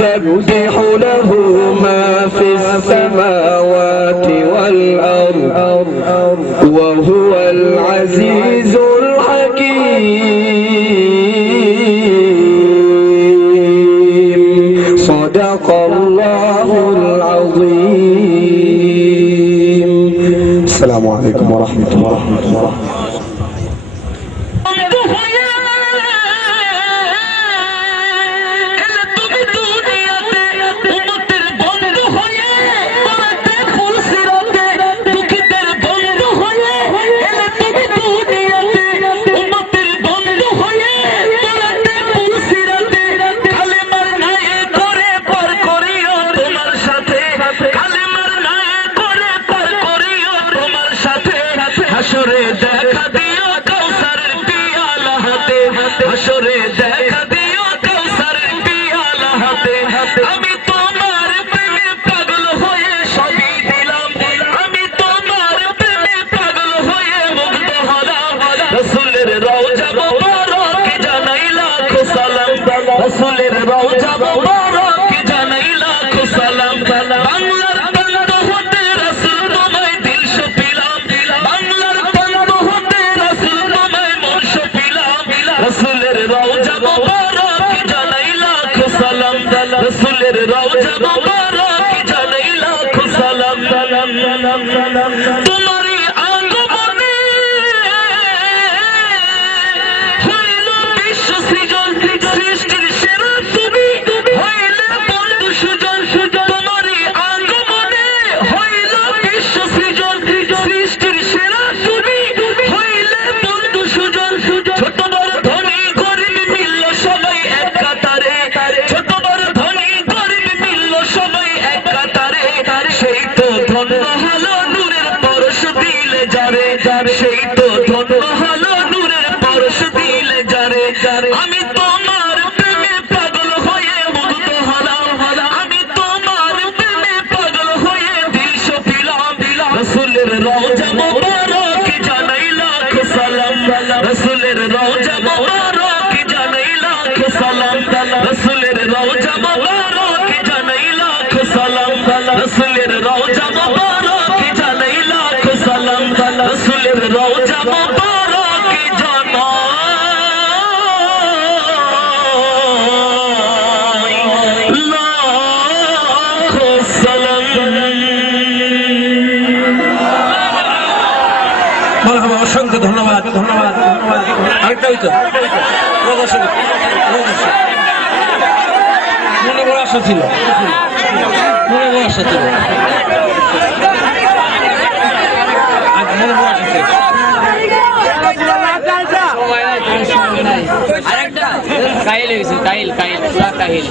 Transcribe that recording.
يسبح له ما في السماوات والأرض وهو العزيز الحكيم صدق الله العظيم. السلام عليكم ورحمة الله. হাসরে দেখা দিও কাউসারের পিয়ালা হাতে, হাসরে দেখা দিও কাউসারের পিয়ালা হাতে। আমি তোমার প্রেমে পাগল হয়ে সবই দিলাম, আমি তোমার প্রেমে পাগল হয়ে মুগ্ধ হলাম। রাসূলের রওজা মোবারক জানাই লাখো সালাম, রাসূলের রওজা মোবারক জানাই লাখো সালাম। বাংলার বাংলা হতে রাসূল তোমায় দিল সপিলাম, বাংলার বাংলা হতে রাসূল তোমায় মন সপিলাম। রাসূলের রওজা মোবারক জানাই লাখো সালাম, রাসূলের রওজা মোবারক জানাই লাখো সালাম। তোমারই আগমনে হইল বিশ্ব সৃজন, সৃষ্টির সেরা তুমি হইলে বন্ধু সুজন। তোমারই আগমনে হইল বিশ্ব সৃজন, সৃষ্টির সেরা তুমি হইলে বন্ধু সুজন। ছোট বড় ধনী গরিব মিলল সবাই এক কাতারে, ছোট বড় ধনী গরিব মিলল সবাই এক কাতারে। সেই তো ধন্য হলো নূরের পরশ দিলে যারে, সেই তো ধন্য হলো নূরের পরশ দিলে যারে। আমি তোমার প্রেমে পাগল হয়ে মুগ্ধ হলাম, আমি তোমার প্রেমে পাগল হয়ে দিল সপিলাম। রাসূলের রওজা মোবারক জানাই লাখো সালাম, রাসূলের রওজা মোবারক জানাই লাখো সালাম, রাসূলের রওজা মোবারক জানাই লাখো সালাম, রাসূলের রওজা মোবারক জানাই লাখো সালাম, রাসূলের রওজা মোবারক জানাই লাখো সালাম। অসংখ্য ধন্যবাদ, ধন্যবাদ, ধন্যবাদ। আরেকটা হইতো প্রদর্শনী, মনে বড় আশা ছিল, মনে বড় আশা ছিল, মনে বড় আশা ছিল। আরেকটা কাহিল হয়েছে, কাহিল কাহিল কাহিল